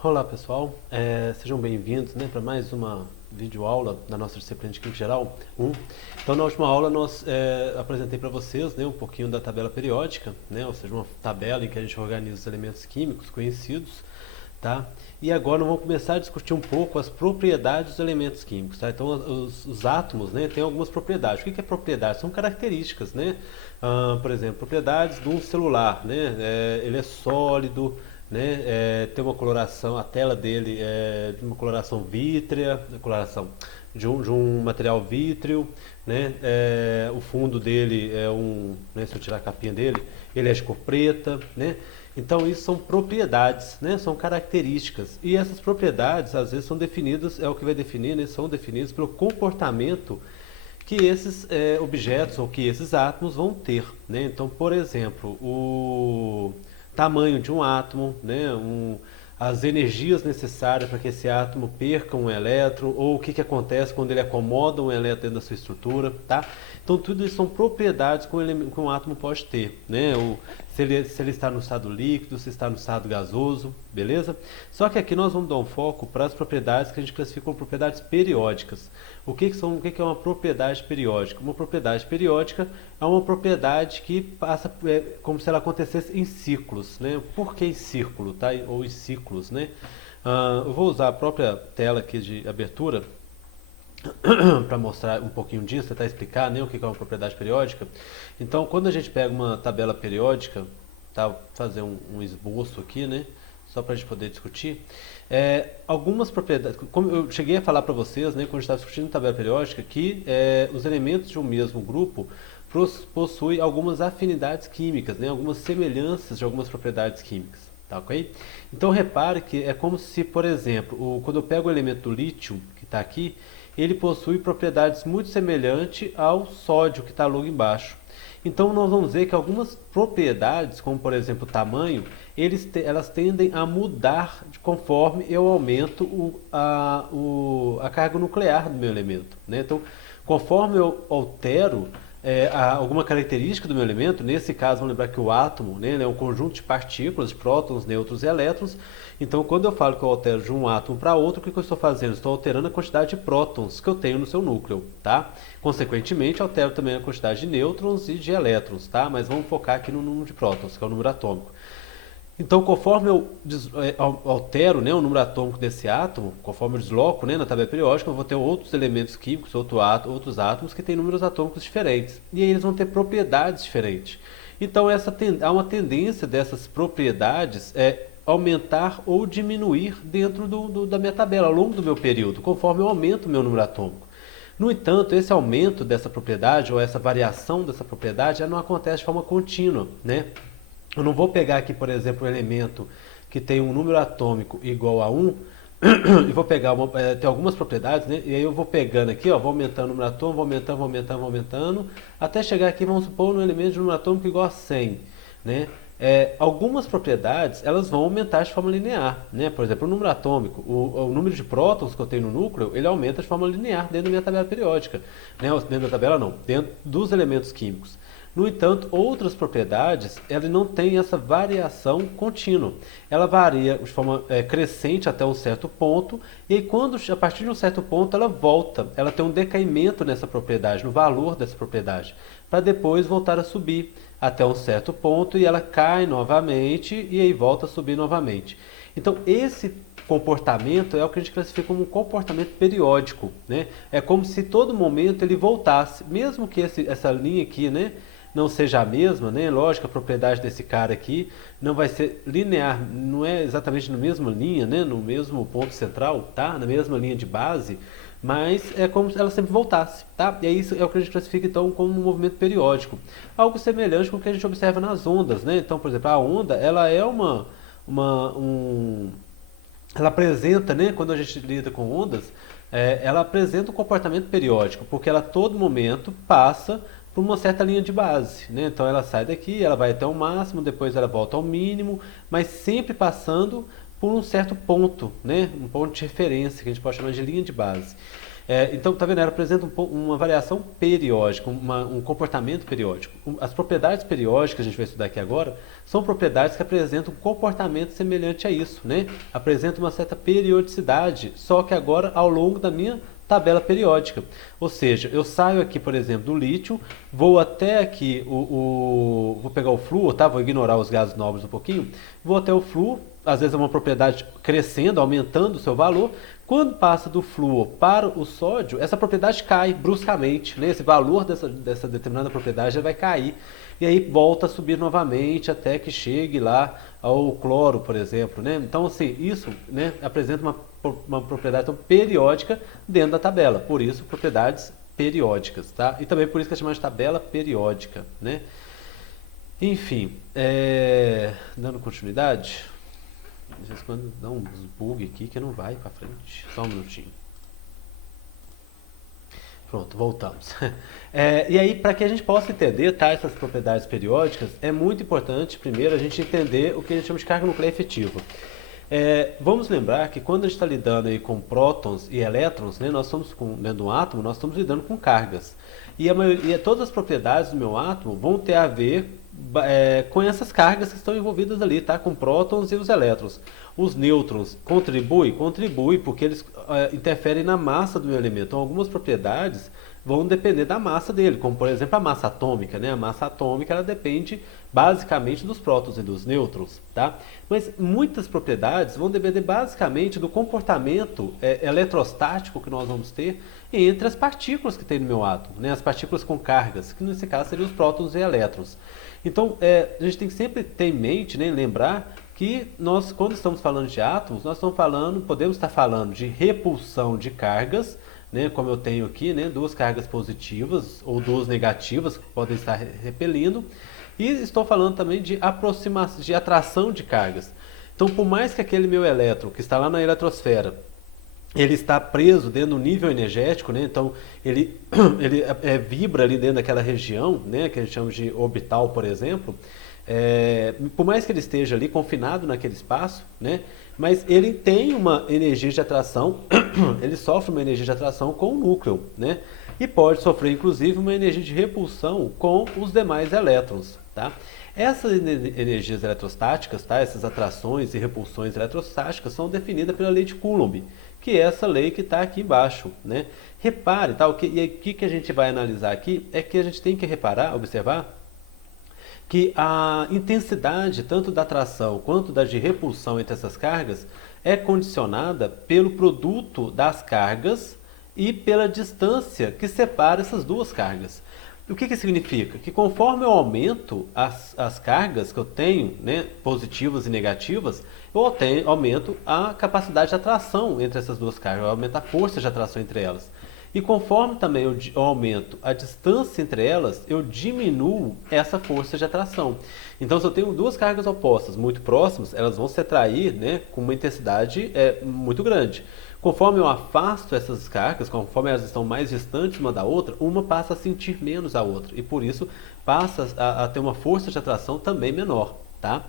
Olá pessoal, sejam bem-vindos, né, para mais uma videoaula da nossa disciplina de Química Geral 1. Então na última aula nós apresentei para vocês, né, um pouquinho da tabela periódica, né, ou seja, uma tabela em que a gente organiza os elementos químicos conhecidos, tá? E agora nós vamos começar a discutir um pouco as propriedades dos elementos químicos, tá? Então os átomos, né, têm algumas propriedades. O que é propriedade? São características, né? Por exemplo, propriedades de um celular, né? Ele é sólido, né? Tem uma coloração, a tela dele é de uma coloração vítrea, coloração de um material vítreo, né? O fundo dele é né, se eu tirar a capinha dele, ele é de cor preta, né? Então isso são propriedades, né? São características. E essas propriedades às vezes são definidas, é o que vai definir, né? São definidas pelo comportamento que esses objetos ou que esses átomos vão ter, né? Então, por exemplo, o tamanho de um átomo, né? As energias necessárias para que esse átomo perca um elétron, ou o que acontece quando ele acomoda um elétron dentro da sua estrutura, tá? Então tudo isso são propriedades que um átomo pode ter, né? Se ele está no estado líquido, se está no estado gasoso, beleza? Só que aqui nós vamos dar um foco para as propriedades que a gente classifica como propriedades periódicas. O que é uma propriedade periódica? Uma propriedade periódica é uma propriedade que passa como se ela acontecesse em ciclos, né? Por que em círculo, tá? Ou em ciclos, né? Eu vou usar a própria tela aqui de abertura para mostrar um pouquinho disso, tentar explicar, né, o que é uma propriedade periódica. Então, quando a gente pega uma tabela periódica, tá, fazer um esboço aqui, né, só para a gente poder discutir, algumas propriedades, como eu cheguei a falar para vocês, né, quando a gente estava discutindo tabela periódica, que os elementos de um mesmo grupo possuem algumas afinidades químicas, né, algumas semelhanças de algumas propriedades químicas. Tá, ok? Então repare que é como se, por exemplo, quando eu pego o elemento do lítio, que está aqui, ele possui propriedades muito semelhantes ao sódio que está logo embaixo. Então nós vamos ver que algumas propriedades, como por exemplo o tamanho, elas tendem a mudar conforme eu aumento a carga nuclear do meu elemento, né? Então, conforme eu altero alguma característica do meu elemento, nesse caso vamos lembrar que o átomo, né, é um conjunto de partículas, de prótons, nêutrons e elétrons. Então quando eu falo que eu altero de um átomo para outro, o que eu estou fazendo? Estou alterando a quantidade de prótons que eu tenho no seu núcleo, tá? Consequentemente, altero também a quantidade de nêutrons e de elétrons, tá? Mas vamos focar aqui no número de prótons, que é o número atômico. Então, conforme eu altero, né, o número atômico desse átomo, conforme eu desloco, né, na tabela periódica, eu vou ter outros elementos químicos, outros átomos que têm números atômicos diferentes. E aí eles vão ter propriedades diferentes. Então, há uma tendência dessas propriedades aumentar ou diminuir dentro da minha tabela, ao longo do meu período, conforme eu aumento o meu número atômico. No entanto, esse aumento dessa propriedade, ou essa variação dessa propriedade, ela não acontece de forma contínua, né? Eu não vou pegar aqui, por exemplo, um elemento que tem um número atômico igual a 1 e vou pegar, tem algumas propriedades, né? E aí eu vou pegando aqui, ó, vou aumentando o número atômico, vou aumentando, até chegar aqui, vamos supor, no elemento de número atômico igual a 100, né? Algumas propriedades, elas vão aumentar de forma linear, né? Por exemplo, o número atômico, o número de prótons que eu tenho no núcleo, ele aumenta de forma linear dentro da minha tabela periódica, né? Dentro da tabela não, dentro dos elementos químicos. No entanto, outras propriedades, ela não tem essa variação contínua. Ela varia de forma crescente até um certo ponto, e aí a partir de um certo ponto ela volta, ela tem um decaimento nessa propriedade, no valor dessa propriedade, para depois voltar a subir até um certo ponto, e ela cai novamente, e aí volta a subir novamente. Então, esse comportamento é o que a gente classifica como um comportamento periódico, né? É como se todo momento ele voltasse, mesmo que essa linha aqui, né, não seja a mesma, né? Lógico, a propriedade desse cara aqui não vai ser linear, não é exatamente na mesma linha, né? No mesmo ponto central, tá? Na mesma linha de base, mas é como se ela sempre voltasse, tá? E aí isso é o que a gente classifica então como um movimento periódico. Algo semelhante com o que a gente observa nas ondas, né? Então, por exemplo, a onda, ela é ela apresenta, né, quando a gente lida com ondas, ela apresenta um comportamento periódico, porque ela a todo momento passa por uma certa linha de base, né? Então ela sai daqui, ela vai até o máximo, depois ela volta ao mínimo, mas sempre passando por um certo ponto, né? Um ponto de referência, que a gente pode chamar de linha de base. Então, tá vendo? Ela apresenta uma variação periódica, um comportamento periódico. As propriedades periódicas que a gente vai estudar aqui agora são propriedades que apresentam um comportamento semelhante a isso, né? Apresentam uma certa periodicidade, só que agora ao longo da minha tabela periódica. Ou seja, eu saio aqui, por exemplo, do lítio, vou até aqui, vou pegar o flúor, tá? Vou ignorar os gases nobres um pouquinho, vou até o flúor, às vezes é uma propriedade crescendo, aumentando o seu valor. Quando passa do flúor para o sódio, essa propriedade cai bruscamente, né? Esse valor dessa determinada propriedade vai cair. E aí volta a subir novamente até que chegue lá ao cloro, por exemplo, né? Então, assim, isso, né, apresenta uma propriedade tão periódica dentro da tabela. Por isso, propriedades periódicas, tá? E também por isso que é chamada de tabela periódica, né? Enfim, dando continuidade, de vez em quando dá uns bug aqui que não vai para frente. Só um minutinho. Pronto, voltamos. E aí, para que a gente possa entender, tá, essas propriedades periódicas, é muito importante, primeiro, a gente entender o que a gente chama de carga nuclear efetiva. Vamos lembrar que quando a gente está lidando aí com prótons e elétrons, né, nós estamos dentro de um átomo, nós estamos lidando com cargas. E todas as propriedades do meu átomo vão ter a ver com essas cargas que estão envolvidas ali, tá? Com prótons e os elétrons. Os nêutrons contribuem porque eles interferem na massa do meu elemento. Então, algumas propriedades vão depender da massa dele, como por exemplo a massa atômica, né? A massa atômica ela depende basicamente dos prótons e dos nêutrons, tá? Mas muitas propriedades vão depender basicamente do comportamento eletrostático que nós vamos ter entre as partículas que tem no meu átomo, né? As partículas com cargas, que nesse caso seriam os prótons e elétrons. Então, a gente tem que sempre ter em mente, né, lembrar que nós, quando estamos falando de átomos, nós podemos estar falando de repulsão de cargas, né, como eu tenho aqui, né, duas cargas positivas ou duas negativas que podem estar repelindo, e estou falando também de aproximação, de atração de cargas. Então, por mais que aquele meu elétron que está lá na eletrosfera ele está preso dentro do nível energético, né? Então ele vibra ali dentro daquela região, né, que a gente chama de orbital, por exemplo. Por mais que ele esteja ali confinado naquele espaço, né, mas ele tem uma energia de atração, ele sofre uma energia de atração com o núcleo, né, e pode sofrer inclusive uma energia de repulsão com os demais elétrons, tá? Essas energias eletrostáticas, tá, essas atrações e repulsões eletrostáticas são definidas pela lei de Coulomb, que é essa lei que está aqui embaixo, né? Repare, tá, o que a gente vai analisar aqui é que a gente tem que observar que a intensidade tanto da atração quanto da de repulsão entre essas cargas é condicionada pelo produto das cargas e pela distância que separa essas duas cargas. O que significa? Que conforme eu aumento as cargas que eu tenho, né, positivas e negativas, eu aumento a capacidade de atração entre essas duas cargas, eu aumento a força de atração entre elas. E conforme também eu aumento a distância entre elas, eu diminuo essa força de atração. Então, se eu tenho duas cargas opostas muito próximas, elas vão se atrair, né, com uma intensidade muito grande. Conforme eu afasto essas cargas, conforme elas estão mais distantes uma da outra, uma passa a sentir menos a outra. E por isso passa a ter uma força de atração também menor, tá?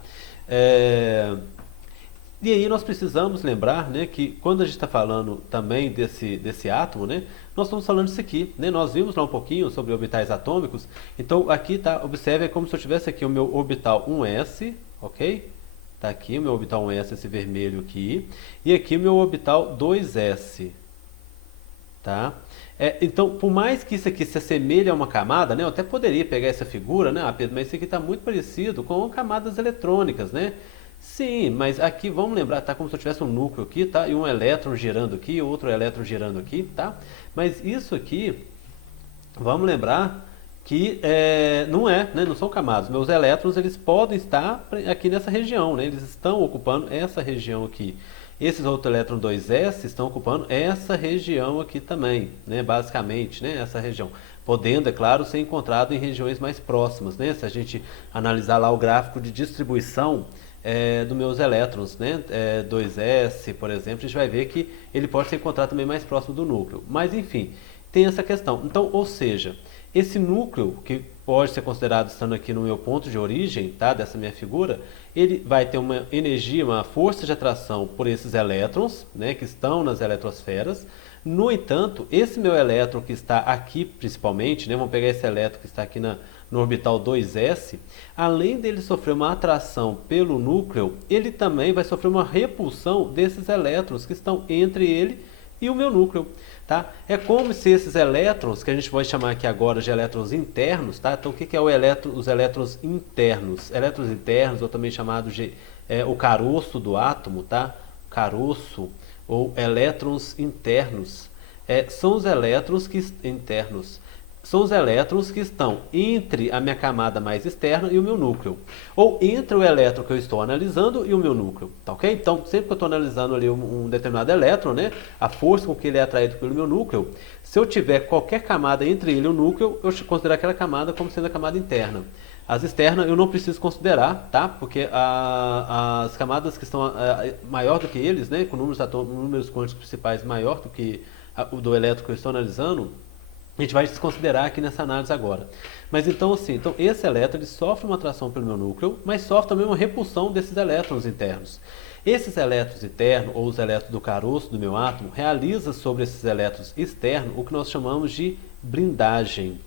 E aí nós precisamos lembrar, né, que quando a gente está falando também desse átomo, né, nós estamos falando disso aqui, né? Nós vimos lá um pouquinho sobre orbitais atômicos. Então aqui tá, observe, é como se eu tivesse aqui o meu orbital 1s, ok? Tá aqui o meu orbital 1s, esse vermelho aqui, e aqui o meu orbital 2s, tá? Então, por mais que isso aqui se assemelhe a uma camada, né, eu até poderia pegar essa figura, né, Pedro, mas isso aqui está muito parecido com camadas eletrônicas, né? Sim, mas aqui vamos lembrar, tá como se eu tivesse um núcleo aqui, tá? E um elétron girando aqui, outro elétron girando aqui, tá? Mas isso aqui, vamos lembrar que não são camadas. Meus elétrons eles podem estar aqui nessa região, né? Eles estão ocupando essa região aqui. Esses outros elétrons 2s estão ocupando essa região aqui também, né? Basicamente, né? Essa região. Podendo, é claro, ser encontrado em regiões mais próximas, né? Se a gente analisar lá o gráfico de distribuição dos meus elétrons, né? 2s, por exemplo, a gente vai ver que ele pode ser encontrado também mais próximo do núcleo. Mas, enfim, tem essa questão. Então, ou seja, esse núcleo, que pode ser considerado estando aqui no meu ponto de origem, tá, dessa minha figura, ele vai ter uma energia, uma força de atração por esses elétrons, né, que estão nas eletrosferas. No entanto, esse meu elétron que está aqui principalmente, né, vamos pegar esse elétron que está aqui no orbital 2s, além dele sofrer uma atração pelo núcleo, ele também vai sofrer uma repulsão desses elétrons que estão entre ele e o meu núcleo. Tá? É como se esses elétrons, que a gente vai chamar aqui agora de elétrons internos, tá? Então o que é os elétrons internos? Elétrons internos, ou também chamados de o caroço do átomo, tá? Caroço, ou elétrons internos. São os elétrons internos. São os elétrons que estão entre a minha camada mais externa e o meu núcleo. Ou entre o elétron que eu estou analisando e o meu núcleo. Tá ok? Então, sempre que eu estou analisando ali um determinado elétron, né, a força com que ele é atraído pelo meu núcleo, se eu tiver qualquer camada entre ele e o núcleo, eu considero aquela camada como sendo a camada interna. As externas eu não preciso considerar, tá? Porque as camadas que estão maior do que eles, né, com números quânticos principais maior do que o do elétron que eu estou analisando, a gente vai desconsiderar aqui nessa análise agora. Mas então assim, esse elétron ele sofre uma atração pelo meu núcleo, mas sofre também uma repulsão desses elétrons internos. Esses elétrons internos, ou os elétrons do caroço do meu átomo, realizam sobre esses elétrons externos o que nós chamamos de blindagem.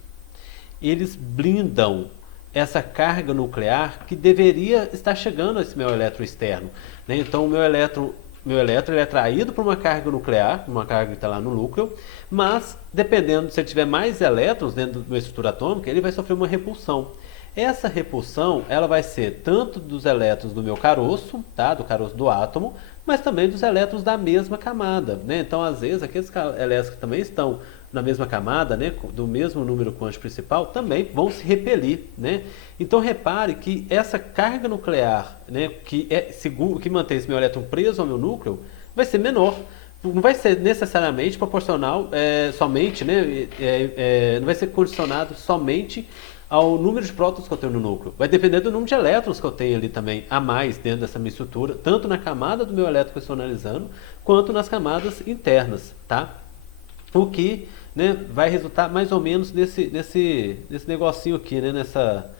Eles blindam essa carga nuclear que deveria estar chegando a esse meu elétron externo. Né? Então o meu elétron ele é atraído por uma carga nuclear, uma carga que está lá no núcleo, mas dependendo se ele tiver mais elétrons dentro da estrutura atômica, ele vai sofrer uma repulsão. Essa repulsão ela vai ser tanto dos elétrons do meu caroço, tá? Do caroço do átomo, mas também dos elétrons da mesma camada. Né? Então, às vezes, aqueles elétrons que também estão na mesma camada, né, do mesmo número quântico principal, também vão se repelir. Né? Então, repare que essa carga nuclear, né, que mantém esse meu elétron preso ao meu núcleo, vai ser menor. Não vai ser necessariamente proporcional somente, né, não vai ser condicionado somente ao número de prótons que eu tenho no núcleo. Vai depender do número de elétrons que eu tenho ali também, a mais dentro dessa minha estrutura, tanto na camada do meu elétron que eu estou analisando, quanto nas camadas internas, tá? O que, né, vai resultar mais ou menos nesse negocinho aqui, né, nessa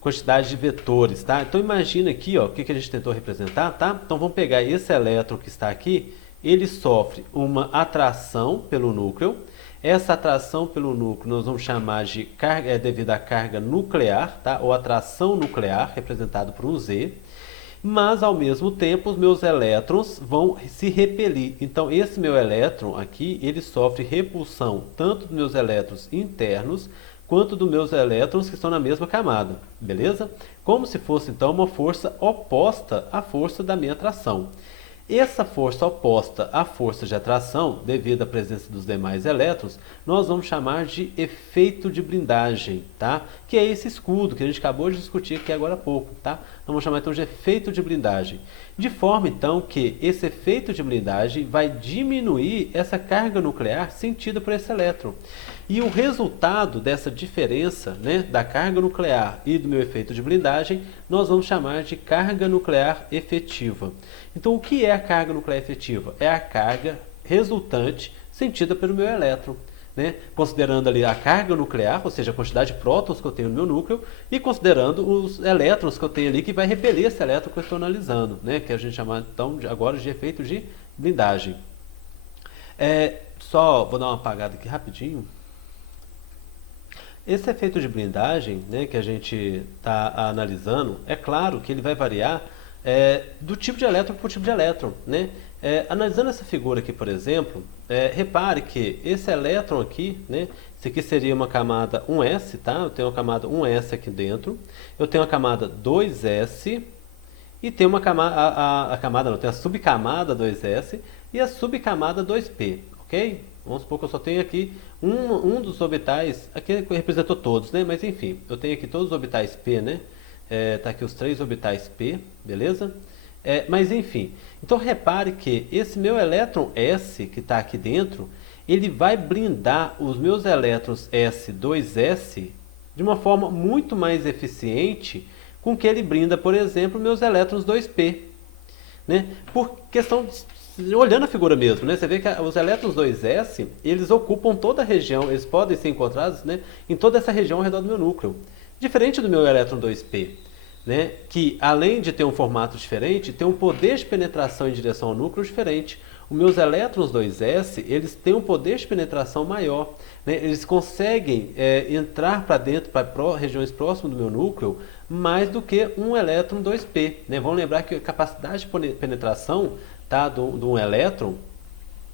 quantidade de vetores, tá? Então imagina aqui, ó, o que a gente tentou representar, tá? Então vamos pegar esse elétron que está aqui, ele sofre uma atração pelo núcleo. Essa atração pelo núcleo nós vamos chamar de carga, devido à carga nuclear, tá? Ou atração nuclear, representado por um Z. Mas ao mesmo tempo os meus elétrons vão se repelir. Então esse meu elétron aqui, ele sofre repulsão tanto dos meus elétrons internos quanto dos meus elétrons que estão na mesma camada, beleza? Como se fosse então uma força oposta à força da minha atração. Essa força oposta à força de atração, devido à presença dos demais elétrons, nós vamos chamar de efeito de blindagem, tá? Que é esse escudo que a gente acabou de discutir aqui agora há pouco, tá? Vamos chamar então de efeito de blindagem. De forma então que esse efeito de blindagem vai diminuir essa carga nuclear sentida por esse elétron. E o resultado dessa diferença, né, da carga nuclear e do meu efeito de blindagem, nós vamos chamar de carga nuclear efetiva. Então, o que é a carga nuclear efetiva? É a carga resultante sentida pelo meu elétron. Né? Considerando ali a carga nuclear, ou seja, a quantidade de prótons que eu tenho no meu núcleo, e considerando os elétrons que eu tenho ali que vai repelir esse elétron que eu estou analisando, né? Que a gente chama então agora de efeito de blindagem. Só vou dar uma apagada aqui rapidinho. Esse efeito de blindagem, né, que a gente está analisando, é claro que ele vai variar do tipo de elétron para o tipo de elétron. Né? Analisando essa figura aqui, por exemplo, repare que esse elétron aqui, né, isso aqui seria uma camada 1s, tá? Eu tenho uma camada 1s aqui dentro, eu tenho a camada 2s e tem uma camada, tem a subcamada 2s e a subcamada 2p, ok? Vamos supor que eu só tenho aqui um dos orbitais, aqui representou todos, né? Mas enfim, eu tenho aqui todos os orbitais P, né? Tá aqui os 3 orbitais P, beleza? Mas enfim, então repare que esse meu elétron S que está aqui dentro, ele vai blindar os meus elétrons S2S de uma forma muito mais eficiente com que ele blinda, por exemplo, meus elétrons 2P. Né? Por questão olhando a figura mesmo, né? Você vê que os elétrons 2s, eles ocupam toda a região, eles podem ser encontrados, né, em toda essa região ao redor do meu núcleo. Diferente do meu elétron 2p, né, que além de ter um formato diferente, tem um poder de penetração em direção ao núcleo diferente. Os meus elétrons 2s, eles têm um poder de penetração maior, né? Eles conseguem entrar para dentro, para regiões próximas do meu núcleo, mais do que um elétron 2p, né? Vamos lembrar que a capacidade de penetração, tá, de um elétron,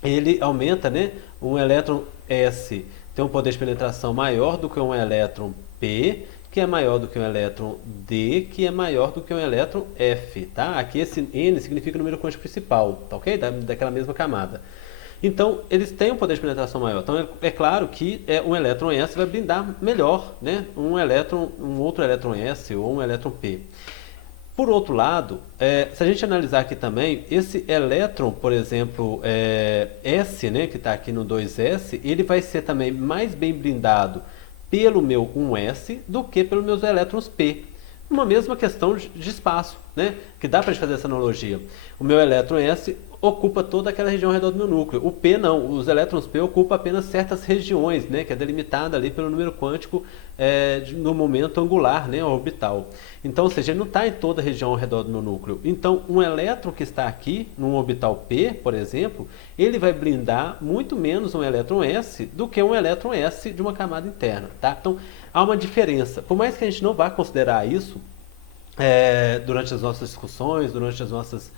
ele aumenta, né? Um elétron S tem um poder de penetração maior do que um elétron P, que é maior do que um elétron D, que é maior do que um elétron F, tá? Aqui esse N significa o número quântico principal, tá ok? Daquela mesma camada. Então, eles têm um poder de penetração maior. Então, é claro que um elétron S vai blindar melhor, né? Um outro elétron S ou um elétron P. Por outro lado, se a gente analisar aqui também, esse elétron, por exemplo, S, né, que está aqui no 2s, ele vai ser também mais bem blindado pelo meu 1s do que pelos meus elétrons P. Uma mesma questão de espaço, né, que dá para a gente fazer essa analogia. O meu elétron S ocupa toda aquela região ao redor do meu núcleo. O P não, os elétrons P ocupam apenas certas regiões, né, que é delimitada ali pelo número quântico no momento angular, né, orbital. Então, ou seja, ele não está em toda a região ao redor do meu núcleo. Então, um elétron que está aqui, num orbital P, por exemplo, ele vai blindar muito menos um elétron S do que um elétron S de uma camada interna, tá? Então, há uma diferença. Por mais que a gente não vá considerar isso durante as nossas discussões, durante as nossas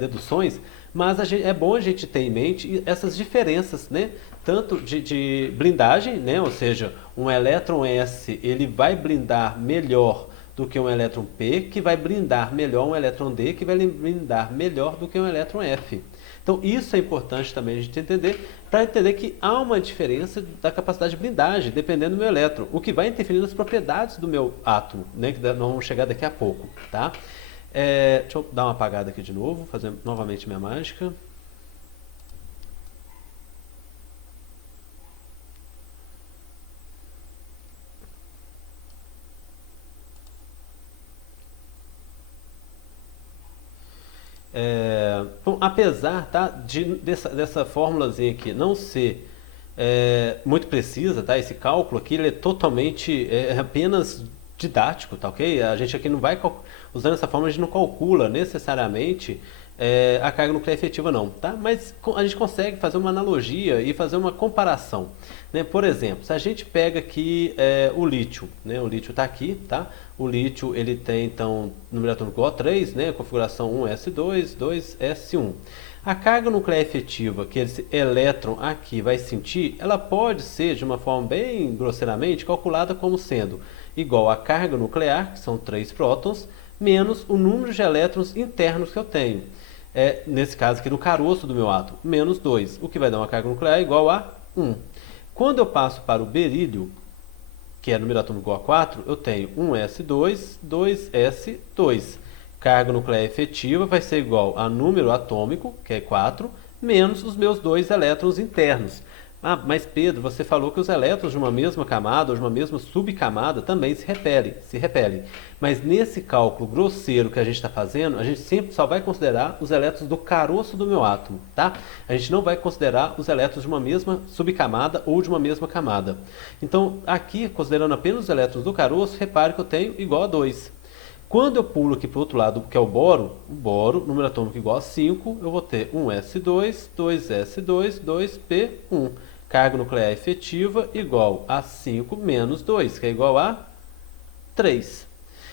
deduções, mas é bom a gente ter em mente essas diferenças, né? Tanto de blindagem, né? Ou seja, um elétron S ele vai blindar melhor do que um elétron P, que vai blindar melhor um elétron D, que vai blindar melhor do que um elétron F. Então isso é importante também a gente entender, para entender que há uma diferença da capacidade de blindagem, dependendo do meu elétron, o que vai interferir nas propriedades do meu átomo, né? Que nós vamos chegar daqui a pouco, tá? Deixa eu dar uma apagada aqui de novo, fazer novamente minha mágica. Bom, apesar, tá, dessa fórmulazinha aqui não ser muito precisa, tá? Esse cálculo aqui ele é totalmente apenas didático, tá ok? A gente aqui não vai usando essa fórmula, a gente não calcula necessariamente a carga nuclear efetiva não, tá? Mas a gente consegue fazer uma analogia e fazer uma comparação, né? Por exemplo, se a gente pega aqui o lítio, né? O lítio está aqui, tá? O lítio ele tem então número atômico O3, né? Configuração 1s2, 2s1. A carga nuclear efetiva que esse elétron aqui vai sentir, ela pode ser de uma forma bem grosseiramente calculada como sendo igual à carga nuclear, que são 3 prótons, menos o número de elétrons internos que eu tenho. Nesse caso aqui no caroço do meu átomo, menos 2, o que vai dar uma carga nuclear igual a 1. Quando eu passo para o berílio, que é número atômico igual a 4, eu tenho 1s2, 2s2. Carga nuclear efetiva vai ser igual a número atômico, que é 4, menos os meus 2 elétrons internos. Ah, mas Pedro, você falou que os elétrons de uma mesma camada ou de uma mesma subcamada também se repelem. Mas nesse cálculo grosseiro que a gente está fazendo, a gente sempre só vai considerar os elétrons do caroço do meu átomo, tá? A gente não vai considerar os elétrons de uma mesma subcamada ou de uma mesma camada. Então, aqui, considerando apenas os elétrons do caroço, repare que eu tenho igual a 2. Quando eu pulo aqui para o outro lado, que é o boro, número atômico igual a 5, eu vou ter 1s2, 2s2, 2p1. Carga nuclear efetiva igual a 5 menos 2, que é igual a 3.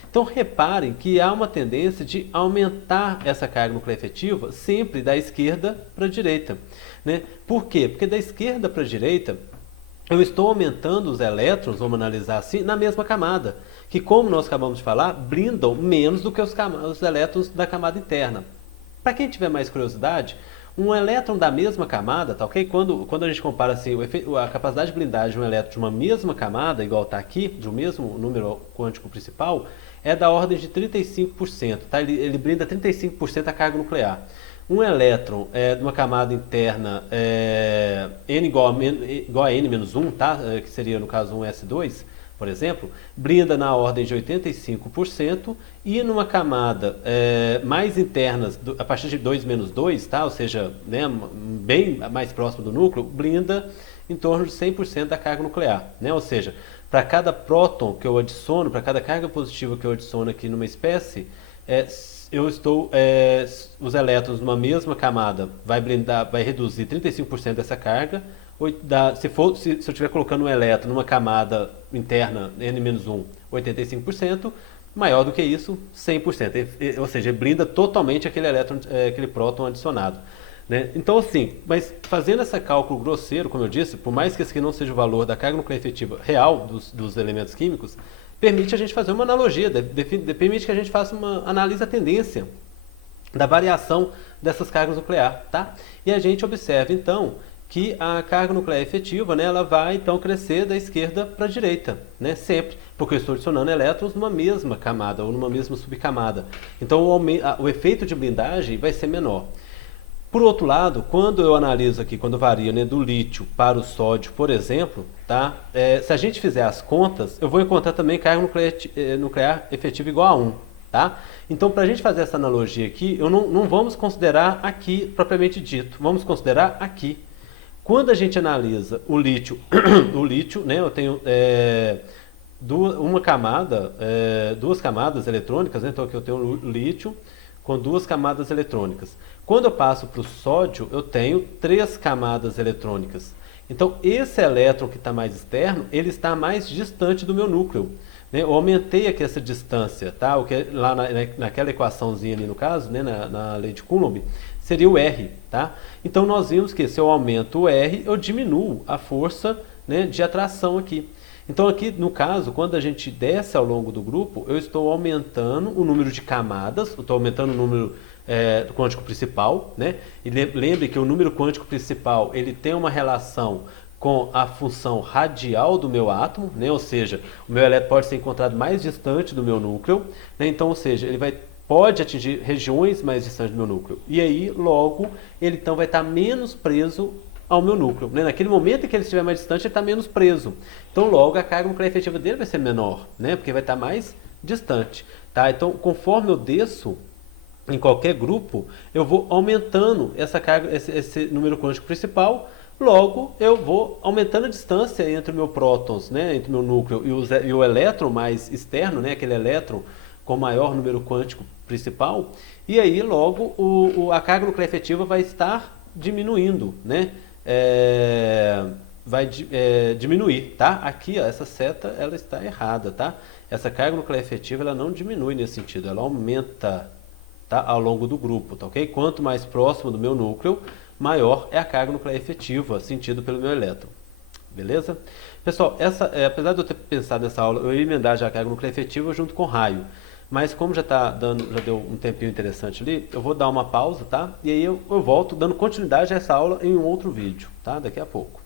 Então, reparem que há uma tendência de aumentar essa carga nuclear efetiva sempre da esquerda para a direita, né? Por quê? Porque da esquerda para a direita, eu estou aumentando os elétrons, vamos analisar assim, na mesma camada, que como nós acabamos de falar, blindam menos do que os elétrons da camada interna. Para quem tiver mais curiosidade, um elétron da mesma camada, tá ok? Quando a gente compara assim, a capacidade de blindagem de um elétron de uma mesma camada, igual está aqui, de um mesmo número quântico principal, é da ordem de 35%, tá? Ele blinda 35% da carga nuclear. Um elétron de uma camada interna n igual a n-1, tá? Que seria no caso um S2, por exemplo, blinda na ordem de 85%, e numa camada mais internas, a partir de 2 menos 2, tá? Ou seja, né, bem mais próximo do núcleo, blinda em torno de 100% da carga nuclear, né? Ou seja, para cada próton que eu adiciono, para cada carga positiva que eu adiciono aqui numa espécie, eu estou, os elétrons numa mesma camada vai blindar, vai reduzir 35% dessa carga. Se eu estiver colocando um elétron numa camada interna N-1, 85%, maior do que isso, 100%. Ou seja, blinda totalmente aquele elétron, aquele próton adicionado. Né? Então, assim, mas fazendo esse cálculo grosseiro, como eu disse, por mais que esse aqui não seja o valor da carga nuclear efetiva real dos elementos químicos, permite a gente fazer uma analogia, permite que a gente faça uma análise da tendência da variação dessas cargas nucleares, tá? E a gente observa, então, que a carga nuclear efetiva, né, ela vai, então, crescer da esquerda para a direita, né, sempre, porque eu estou adicionando elétrons numa mesma camada ou numa mesma subcamada. Então, o efeito de blindagem vai ser menor. Por outro lado, quando eu analiso aqui, quando varia, né, do lítio para o sódio, por exemplo, tá? Se a gente fizer as contas, eu vou encontrar também carga nuclear efetiva igual a 1. Tá? Então, para a gente fazer essa analogia aqui, não vamos considerar aqui propriamente dito, vamos considerar aqui. Quando a gente analisa o lítio, né, eu tenho duas camadas eletrônicas, né, então aqui eu tenho o lítio com duas camadas eletrônicas. Quando eu passo para o sódio, eu tenho 3 camadas eletrônicas. Então, esse elétron que está mais externo, ele está mais distante do meu núcleo. Né? Eu aumentei aqui essa distância, tá? O que lá naquela equaçãozinha ali no caso, né, na lei de Coulomb, seria o R. Tá? Então, nós vimos que se eu aumento o R, eu diminuo a força, né, de atração aqui. Então aqui, no caso, quando a gente desce ao longo do grupo, eu estou aumentando o número de camadas, eu estou aumentando o número do quântico principal, né? E lembre que o número quântico principal, ele tem uma relação com a função radial do meu átomo, né? Ou seja, o meu elétron pode ser encontrado mais distante do meu núcleo, né? Então, ou seja, ele pode atingir regiões mais distantes do meu núcleo. E aí, logo, ele então vai estar menos preso ao meu núcleo. Né? Naquele momento em que ele estiver mais distante, ele está menos preso. Então, logo, a carga nuclear efetiva dele vai ser menor, né? Porque vai estar mais distante. Tá? Então, conforme eu desço em qualquer grupo, eu vou aumentando essa carga, esse número quântico principal, logo eu vou aumentando a distância entre o meu prótons, né? Entre o meu núcleo e o elétron mais externo, né? Aquele elétron com maior número quântico principal, e aí logo a carga nuclear efetiva vai estar diminuindo, né? Vai diminuir, tá? Aqui, ó, essa seta, ela está errada, tá? Essa carga nuclear efetiva, ela não diminui nesse sentido, ela aumenta, tá? Ao longo do grupo, tá ok? Quanto mais próximo do meu núcleo, maior é a carga nuclear efetiva, sentido pelo meu elétron. Beleza? Pessoal, apesar de eu ter pensado nessa aula, eu ia emendar já a carga nuclear efetiva junto com raio. Mas como já deu um tempinho interessante ali, eu vou dar uma pausa, tá? E aí eu volto dando continuidade a essa aula em um outro vídeo, tá? Daqui a pouco.